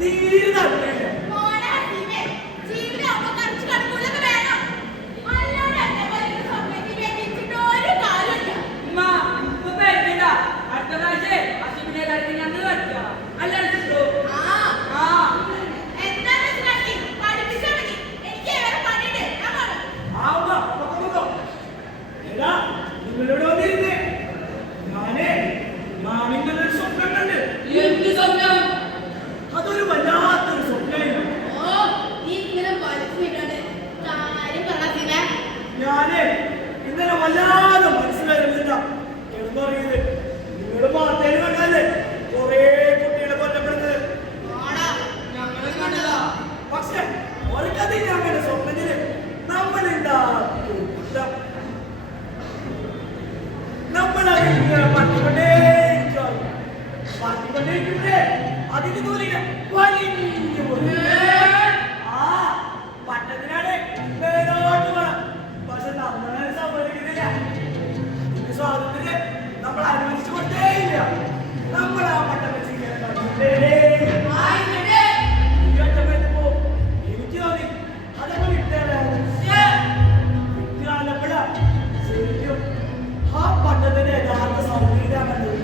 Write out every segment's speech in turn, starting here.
തീരെ താല്പര്യമില്ല. നിങ്ങളോട് വന്നിരുന്നേ ഞാനേ മാമിന്റെ സ്വപ്നം കണ്ട്. എന്ത് സ്വപ്നം? അതൊരു വല്ലാത്തൊരു സ്വപ്നമായിരുന്നു. ഞാനേ ഇന്നലെ വല്ലാതെ മനസ്സിലായിരുന്നില്ല കിടന്നുറങ്ങിയത്. നിങ്ങൾ വാർത്തയിൽ കണ്ടല്ലേ കുറെ കുട്ടികളെ കൊല്ലപ്പെടുന്നത്. പക്ഷെ ഒരിക്കൽ ഞാൻ കണ്ട സ്വപ്നത്തില് നമ്മളതിങ്ങനെ പട്ടിക്കൊണ്ടേ അതിന് തോന്നില്ല വലിഞ്ഞു പോയി. ആ പട്ടത്തിനാണ് മേലോട്ട് പോണം. പക്ഷെ നമ്മളെ സമ്മതിക്കുന്നില്ല. ഇതിന്റെ സ്വാതന്ത്ര്യം നമ്മൾ അനുവദിച്ചു കൊടുത്തേയില്ല. നമ്മൾ ആ പട്ടം വെച്ച് എനിക്ക് തോന്നി അതൊക്കെ വിട്ടുകാലപ്പോഴാ ശരിക്കും ആ പട്ടത്തിന്റെ യഥാർത്ഥ സൗകര്യം കണ്ടത്.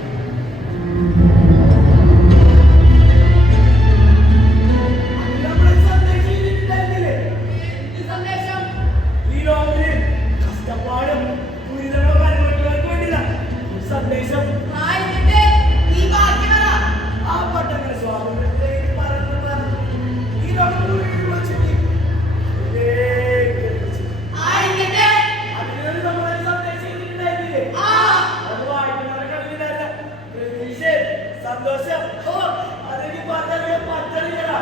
ഈ ലോകത്തില് കഷ്ടപ്പാടും ദുരിതങ്ങളും അനുഭവിക്കുന്നവർക്ക് വേണ്ടിയില്ല സന്ദേശം. ആ പട്ടങ്ങൾ സ്വാതന്ത്ര്യത്തിലേക്ക് പറഞ്ഞു ഈ ലോകം വെച്ചിട്ട് അതിനൊരു നമ്മളെ സന്ദേശം ചെയ്തിട്ടുണ്ടായിരുന്നില്ലേ? അത് വായിക്കുന്നവരെ കണ്ടിട്ടുണ്ടായിരുന്ന പ്രതീക്ഷ സന്തോഷം അതെനിക്ക് പറഞ്ഞറിയാൻ പറ്റണില്ലടാ.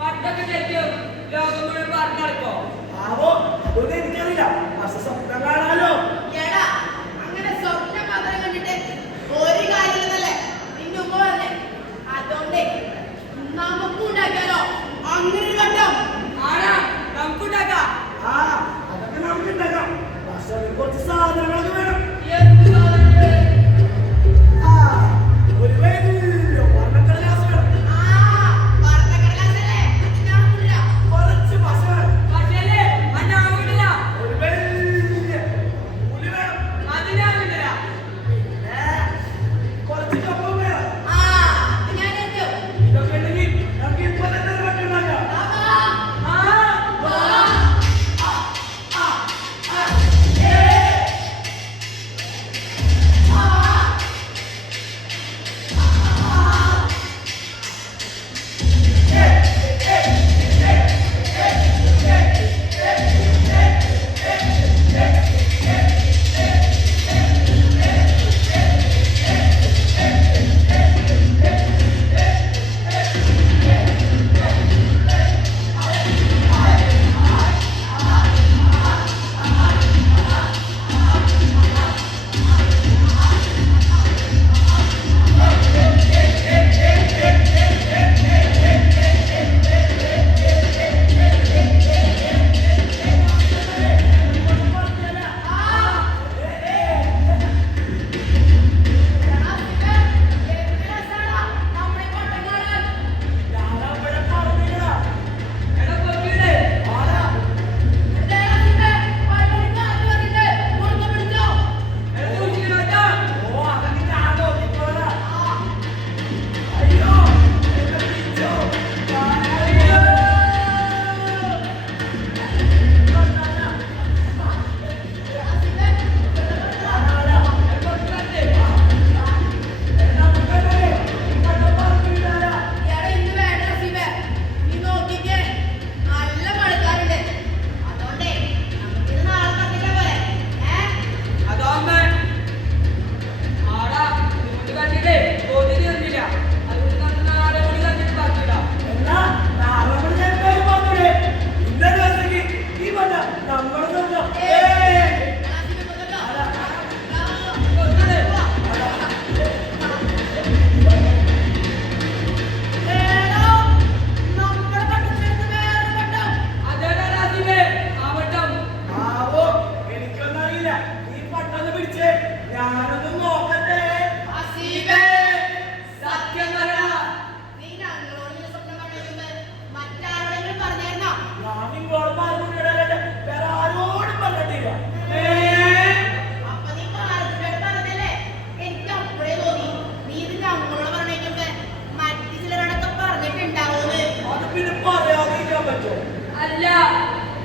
പട്ടൊക്കെ ശരിക്കും ലോകം മുഴുവൻ പറഞ്ഞെടുക്കോ? ആവോ അതൊന്നും എനിക്കറിയില്ല. പക്ഷെ സ്വപ്നം കാണാലോ. അങ്ങനെ സ്വപ്നം മാത്രം കണ്ടിട്ട് ഒരു കാര്യമില്ലെന്നല്ലേ നിന്റെ ഉമ്മ പറഞ്ഞേ. അതുകൊണ്ടേ നമുക്കും ഉണ്ടാക്കിയാലോ അങ്ങനെ ഒരു ഘട്ടം. ആടാ നമുക്കുണ്ടാക്കാം. ആ അതൊക്കെ നമുക്ക് ഉണ്ടാക്കാം. പക്ഷെ അതിന് കുറച്ച് സാധനങ്ങളൊക്കെ വേണം. എന്ത് സാധനങ്ങള്? ആ ഒരു വലിയ വർണ്ണക്കടലാസ് വേണം. വർണ്ണക്കടലാസല്ലേ? കുറച്ച് പശ വേണം. പക്ഷേ അന്നാവില്ല. ഒരു വലിയ പുലി വേണം. അതിനാവില്ല. പിന്നെ കുറച്ച് കപ്പം വേണം. ഞാൻ ഏറ്റു. ഇതൊക്കെ ഉണ്ടെങ്കിൽ നമുക്ക് ഇപ്പൊ തന്നെ ഒരു വണ്ടി ഉണ്ടാക്കാം.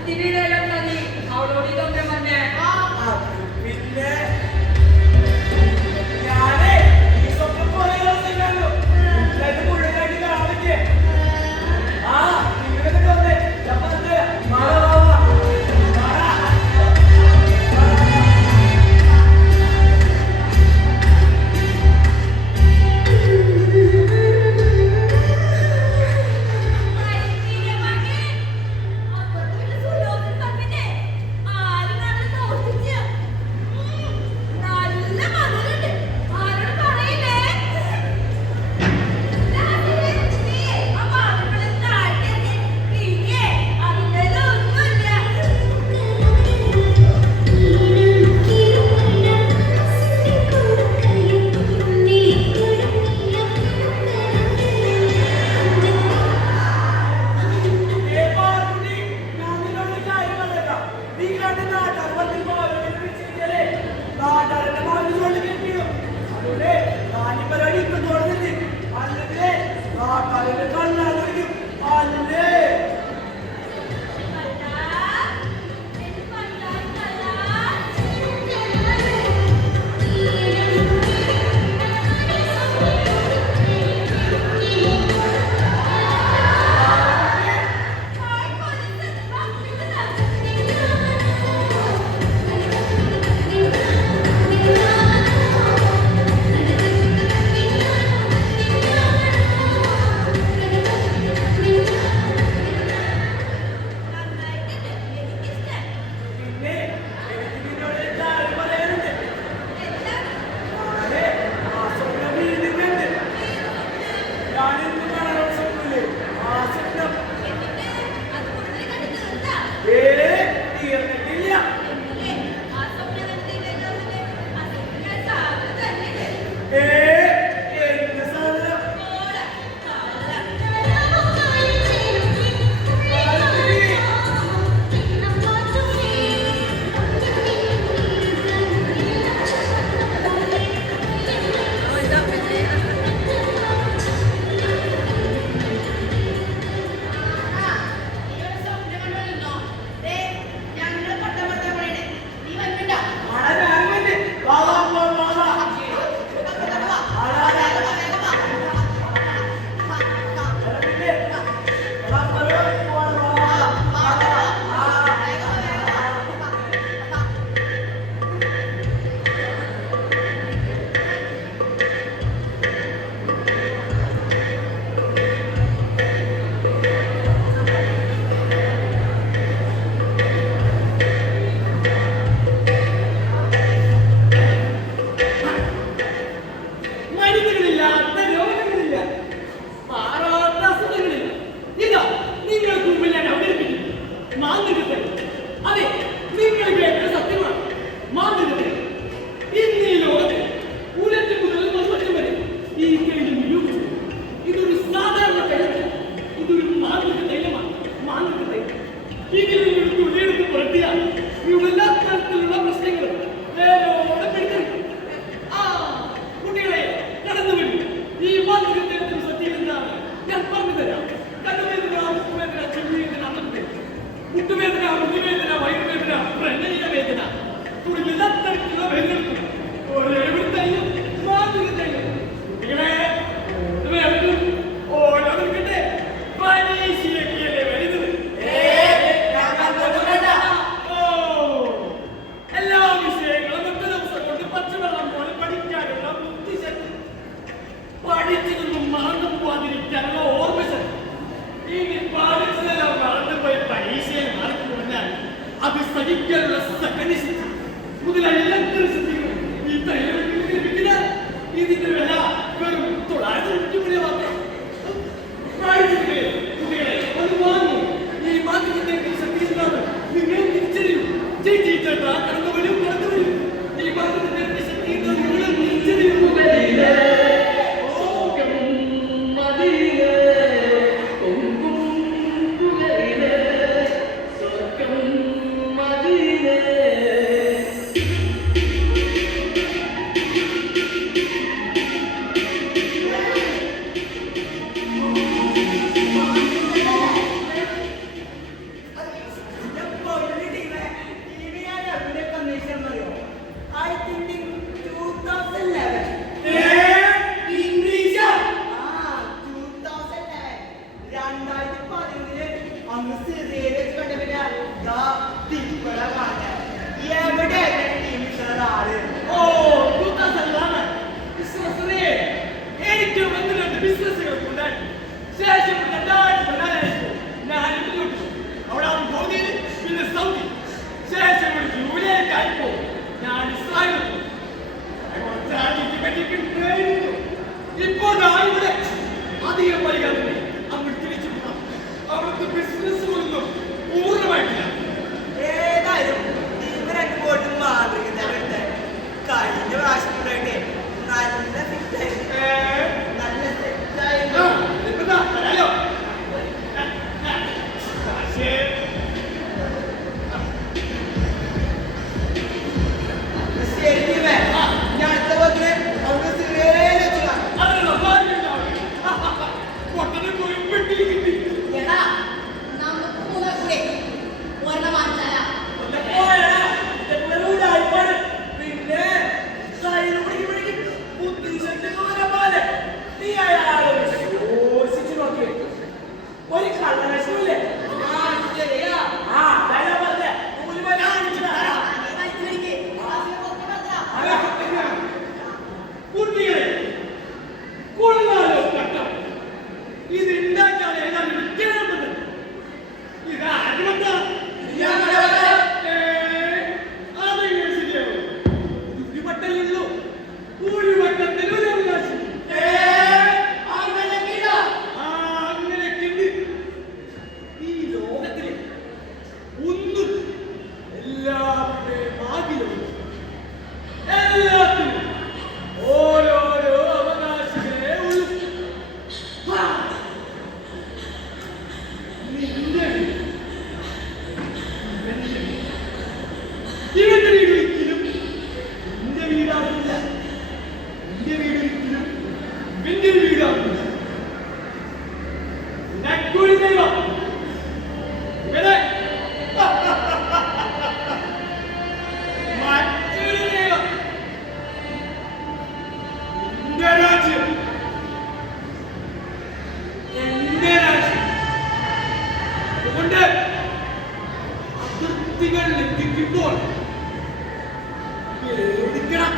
എന്തിനിടയിലൊക്കെ നീ അവളോട് ഇതൊക്കെ പറഞ്ഞേ? പിന്നെ ഞാനേ ഈ സ്വപ്നം പോലെ ദിവസമില്ലല്ലോ മുഴുവനായിട്ട് കാണാൻ പറ്റിയേ. ആ നിങ്ങളൊക്കെ വന്നേ ചപ്പാത്തി മഴ അങ്ങ് സിറിയയിൽ വെച്ച് കണ്ട പിന്നെ ദാ തിപ്പട കാണാൻ എവിടെ ആള് ഓ എനിക്ക് ഒന്ന് രണ്ട് ബിസിനസ്സുകൾ ഉണ്ടായി ശേഷം ഞാൻ മുന്നോട്ട് അവിടെ സൗദിയിൽ പിന്നെ സൗദി ശേഷം യൂരേക്കായി പോകും ഞാൻ ഇസ്രായേൽ ഇപ്പോൾ ഇവിടെ അധികം വൈകാതെ അങ്ങ് തിരിച്ചു പോകാം അവിടുത്തെ ബിസിനസ്സുകളൊന്നും പൂർണ്ണമായിട്ടില്ല ഏതായാലും ഇവരൊക്കെ പോയിട്ട് മാതൃക തരട്ടെ കഴിഞ്ഞ പ്രാവശ്യം കൂടെ നല്ല നല്ല സെറ്റായിരുന്നു എടാ നമുക്ക് മൂന്നാക്കൂടെ ഒരെണ്ണം മാറ്റാനാ പിന്നെ ഒരു കള്ളനല്ലേ കുട്ടികളെ കൊള്ളാലോ കട്ടം ഇത് ഉണ്ടാക്കാൻ ഏതാണ്ട് കേൾക്കുന്നത് ഇത് ആരുമല്ല അതെങ്ങനെ ശരിയാവും ഒരു വട്ടലുള്ളൂ ഒരു വട്ടത്തിൽ ഒരു അവകാശം അങ്ങനെയൊക്കെ ഈ ലോകത്തിലെ ഒന്നും എല്ലാവരുടെയും ഭാഗ്യവും എല്ലാത്തിനും ഓരോരോ അവകാശങ്ങളെ ഉള്ളൂ ഇവന്റെ വീട് ഒരിക്കലും എന്റെ വീടാകില്ല എന്റെ വീട് ഒരിക്കലും ഇവന്റെ വീടാകില്ല നക്കുഴി ദൈവം ഇവനെ മറ്റൊരു ദൈവം എന്റെ രാജ്യം എന്റെ രാജ്യം അതുകൊണ്ട് അതിർത്തികൾ ലംഘിക്കുമ്പോൾ പേടിക്കണം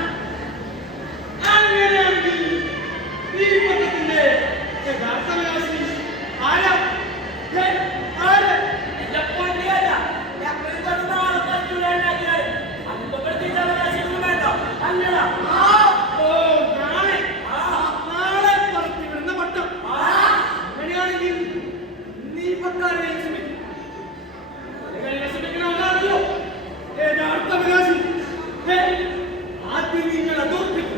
അങ്ങനെയാണെങ്കിൽ ഈ പത്രത്തിന്റെ യഥാർത്ഥ അവകാശി ആരാ ആര് എന്റെ പൊന്നിയല്ല അല്ലടാ ഓ നാളെ നാളെ പറത്തിവിടുന്ന പട്ടം അങ്ങനെയാണെങ്കിൽ നീ പത്താരെ ശ്രമിക്കും ശ്രമിക്കണമല്ലോ യഥാർത്ഥ അവകാശി ആദ്യം നിങ്ങൾ അതോർപ്പിക്കും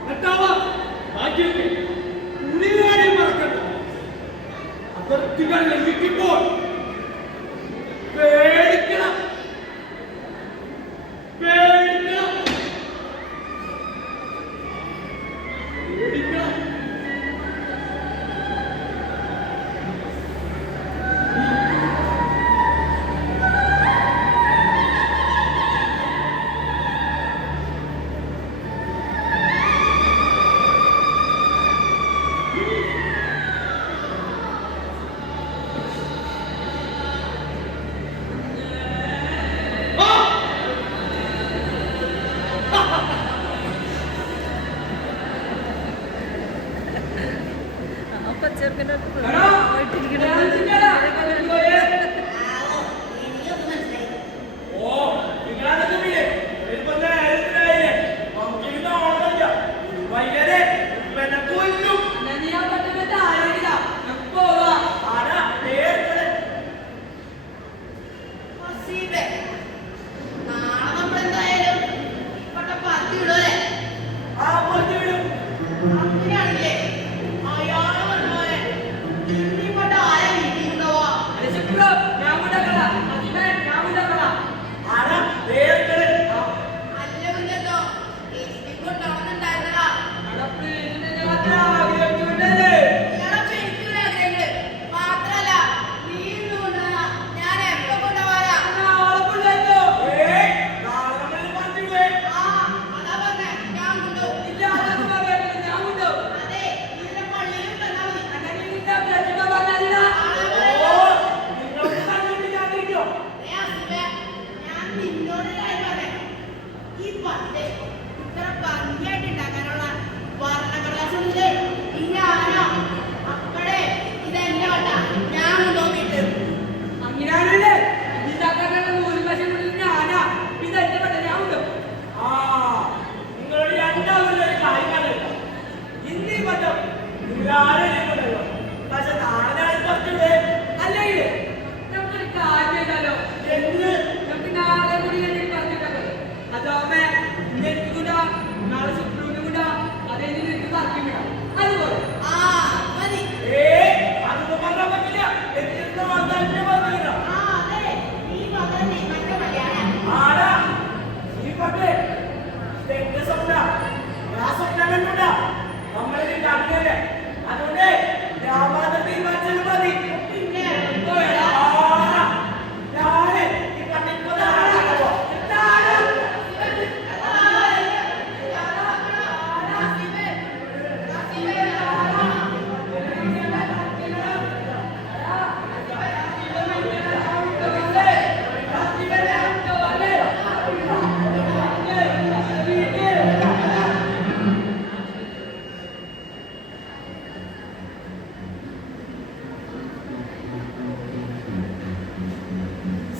എന്നിട്ടാവാ ബാക്കിയൊക്കെ ഉരുകാരെ മറക്കണ്ട അതിർത്തികൾ ലംഘിക്കുമ്പോൾ പേടിക്കണം പേടിക്കണം പേടിക്കണം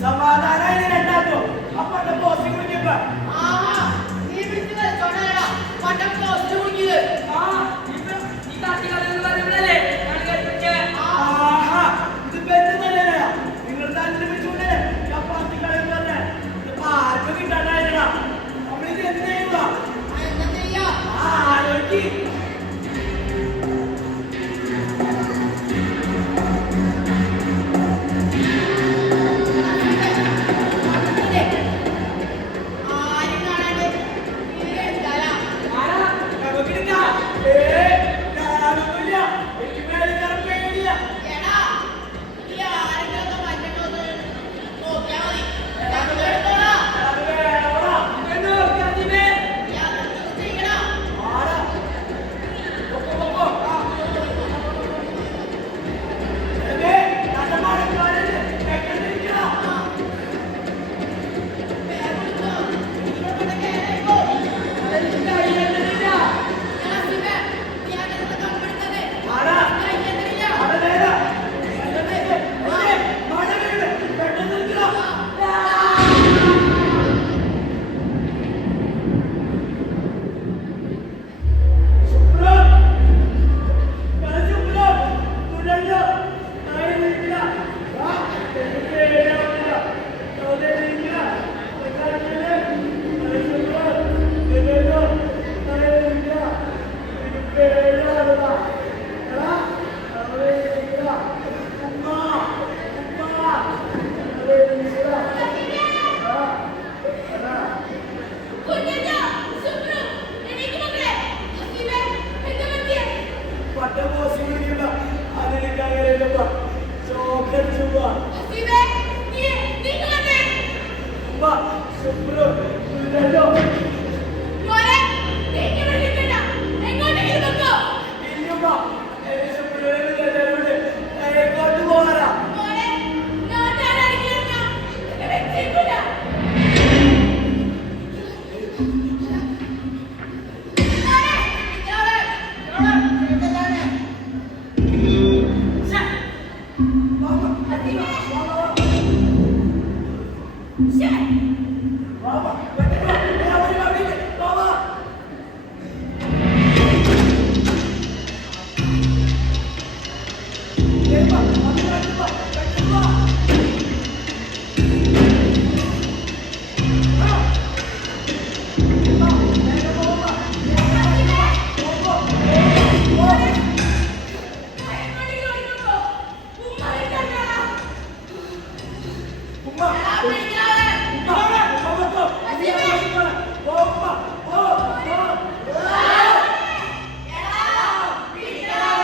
സമാധാനായി രണ്ടാക്കോ അപ്പൊ എന്റെ ബോസ് കുടിക്കപ്പ ആഹാ, നീ വിളിച്ച് കളിച്ചോണ്ടാ പട്ടം പോസ്റ്റ് കുടിക്കുന്നത്. ആ ഇത് ഈ കാട്ടികളെന്ന് പറയുമ്പോഴല്ലേ ഞാൻ കേട്ടിട്ട് ആഹാ ഇത് ബെറ്റല്ലേ നിങ്ങൾ തന്നെ വിളിച്ചോണ്ടേ ചപ്പാത്തികളെ പറഞ്ഞ ഇപ്പൊ ആർക്കും കിട്ടാണ്ടായിട്ടാ നമ്മളിത് എന്ത് ചെയ്യുക എന്താ ചെയ്യാ? ആലോചിക്ക് ആരും കാണാണ്ട് നീ എടുത്താലാ. ആരാ നമുക്കില്ല ഞാനൊന്നുമില്ല എനിക്ക് മേലെ കയറാൻ പേടിയാ എടാ, നീ ആരെങ്കിലുമൊക്കെ മറ്റൊന്ന് നോക്കിയാ മതി. ഞങ്ങൾ എടുത്തോളാം. അത് വേണോടാ എന്തോ കത്തിമേ നീ അതൊക്കെ ചെയ്യണം. ആടാ പൊക്കോ പൊക്കോ എടേ നല്ല മഴക്കാലത്ത് പെട്ടെന്നിരിക്കടാ വേഗം എടുത്തോ. ഇവിടെ കൊണ്ട് കേറിക്കോ. അതെനിക്ക് അറിയേണ്ടതില്ല ഞാൻ സിമേ, നീ അതിനകത്ത് കണ്ടെടുത്തത്. ആടാ കഴിയുന്നില്ല. അവിടെ നേരാ മഴ വീട് പെട്ടെന്നിരിക്കടാ ശുഭ്രം ശുഭ്രം തുടങ്ങ ആയിരിക്കില്ല ആ എനിക്ക് ഏഴാവില്ല ചോദ്യമില്ല ശുഭ്രം ഇതെല്ലോ ആയിരിക്കില്ല എനിക്ക് ഏഴാവില്ല എടാ അവരില്ല ഉമ്മ ഉമ്മ അവരില്ല ആ എടാ കുഞ്ഞാ, സുബ്രു, എനിക്ക് മക്കളെ. സിമേ, എന്താ പറ്റിയേ? പട്ട പോസിറ്റിവില്ല അതിലേക്ക് അങ്ങനെയല്ലപ്പ ചോക്കടിച്ചു സിമേ, നീ വന്നേ. ഉമ്മ ശുഭ്രം ഇതെല്ലോ മോനെ, നീ ഇവിടെ നിൽക്കണ്ട. എങ്ങോട്ടെങ്കിലും പൊക്കോ. ഇല്ലുമ്മ എനിക്ക് ശുഭ്രവില്ല എങ്ങോട്ട് പോകാനാ മോനെ, നാട്ടുകാരാരെങ്കിലും അറിഞ്ഞാ എന്നെ വെച്ചേക്കൂല. മോനെ, ഇയാളെ, എന്താണ്? ശ്ശേ, എങ്ങോട്ടെങ്കിലും ഓടിക്കോ. ഉമ്മ വിളിക്കണ്ട. എടാ, പിടിക്കാതെ.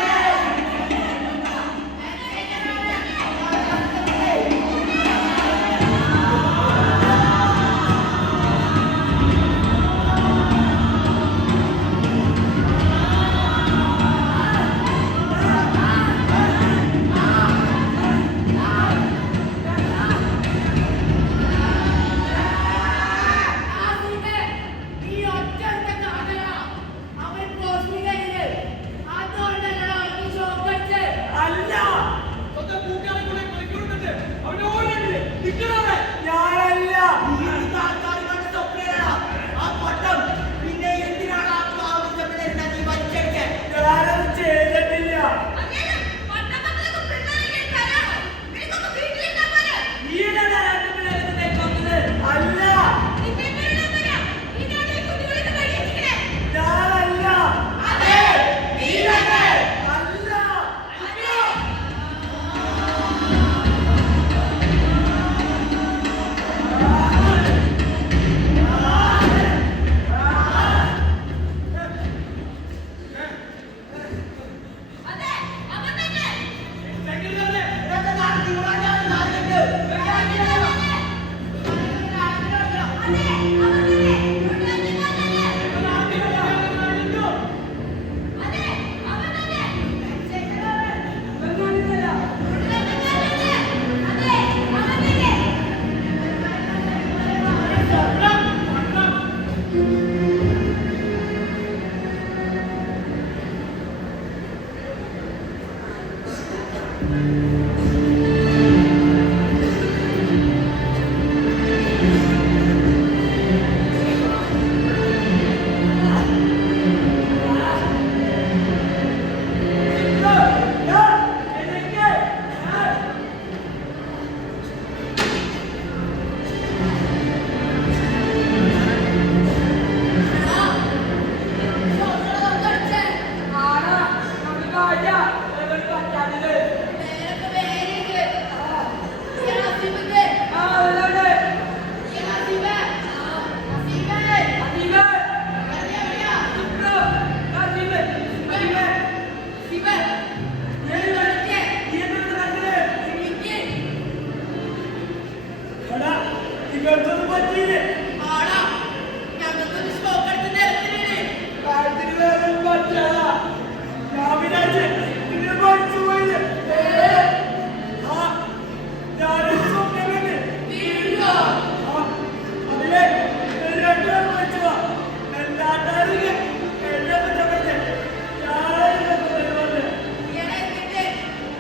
അല്ല പറ്റിയില്ലേ ആടാ ഞങ്ങൾക്ക് സ്റ്റോക്ക് എടുത്ത് നിരത്തിനാണ് കാര്യത്തിന് വേറെ പറ്റാതാ ഞാൻ വിചാരിച്ച് നിങ്ങൾ പഠിച്ചു പോയില്ലേ ആ ഞാനൊരു സ്വപ്നം കണ്ട് തീരുക അതിലെ രണ്ടുപേർ പഠിച്ചതാ എല്ലാത്താരും എന്നെ പറ്റപ്പെട്ടെ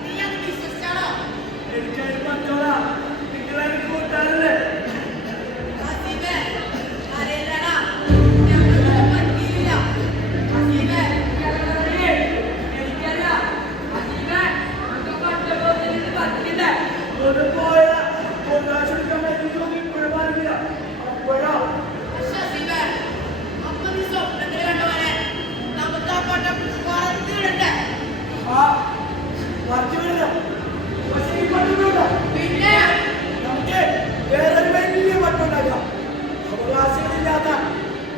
നീ അത് വിശ്വസിച്ചാണോ എനിക്കതിന് പറ്റോടാ നിങ്ങളതിന് കൂട്ടാറില്ലേ ഹസീബേ അറിയില്ലടാ ഞങ്ങൾക്ക് പറ്റിയില്ല ഹസീബേ എനിക്കറിയാം അസീമേ നമുക്ക് ഒറ്റപ്പോത്തിന് പറ്റില്ലേ ഒരു പോയ ഒന്നാശെടുക്കാൻ പറ്റുമെന്ന് ഇപ്പോഴും അറിയില്ല അപ്പോഴാ ഹസീബേ അപ്പൊ നീ സ്വപ്നത്തിൽ കണ്ടവനെ നമുക്ക് ആ പട്ടം വളർത്തിയിടണ്ടേ ആ മറിച്ചു വിടണം പക്ഷേ ഈ പറ്റുന്നുണ്ടോ പിന്നെ നമുക്ക് വേറൊരു വലിയ പട്ടുണ്ടാക്കാം അവകാശങ്ങളില്ലാത്ത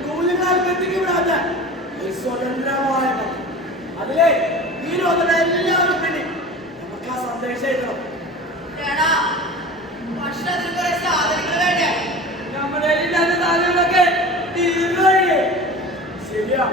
നൂലുകളാൽ ബന്ധിക്കപ്പെടാത്ത ഒരു സ്വതന്ത്രമായ പട്ടം അതിലെ ഈ ലോകത്തെ എല്ലാവരും വേണ്ടി നമുക്ക് ആ സന്ദേശം എഴുതണം എടാ പക്ഷെ അതിന് കുറെ സാധനങ്ങൾ വേണ്ടേ നമ്മുടെ ഇല്ലാത്ത സാധനങ്ങളൊക്കെ തീർന്നു കഴിയേ ശരിയാ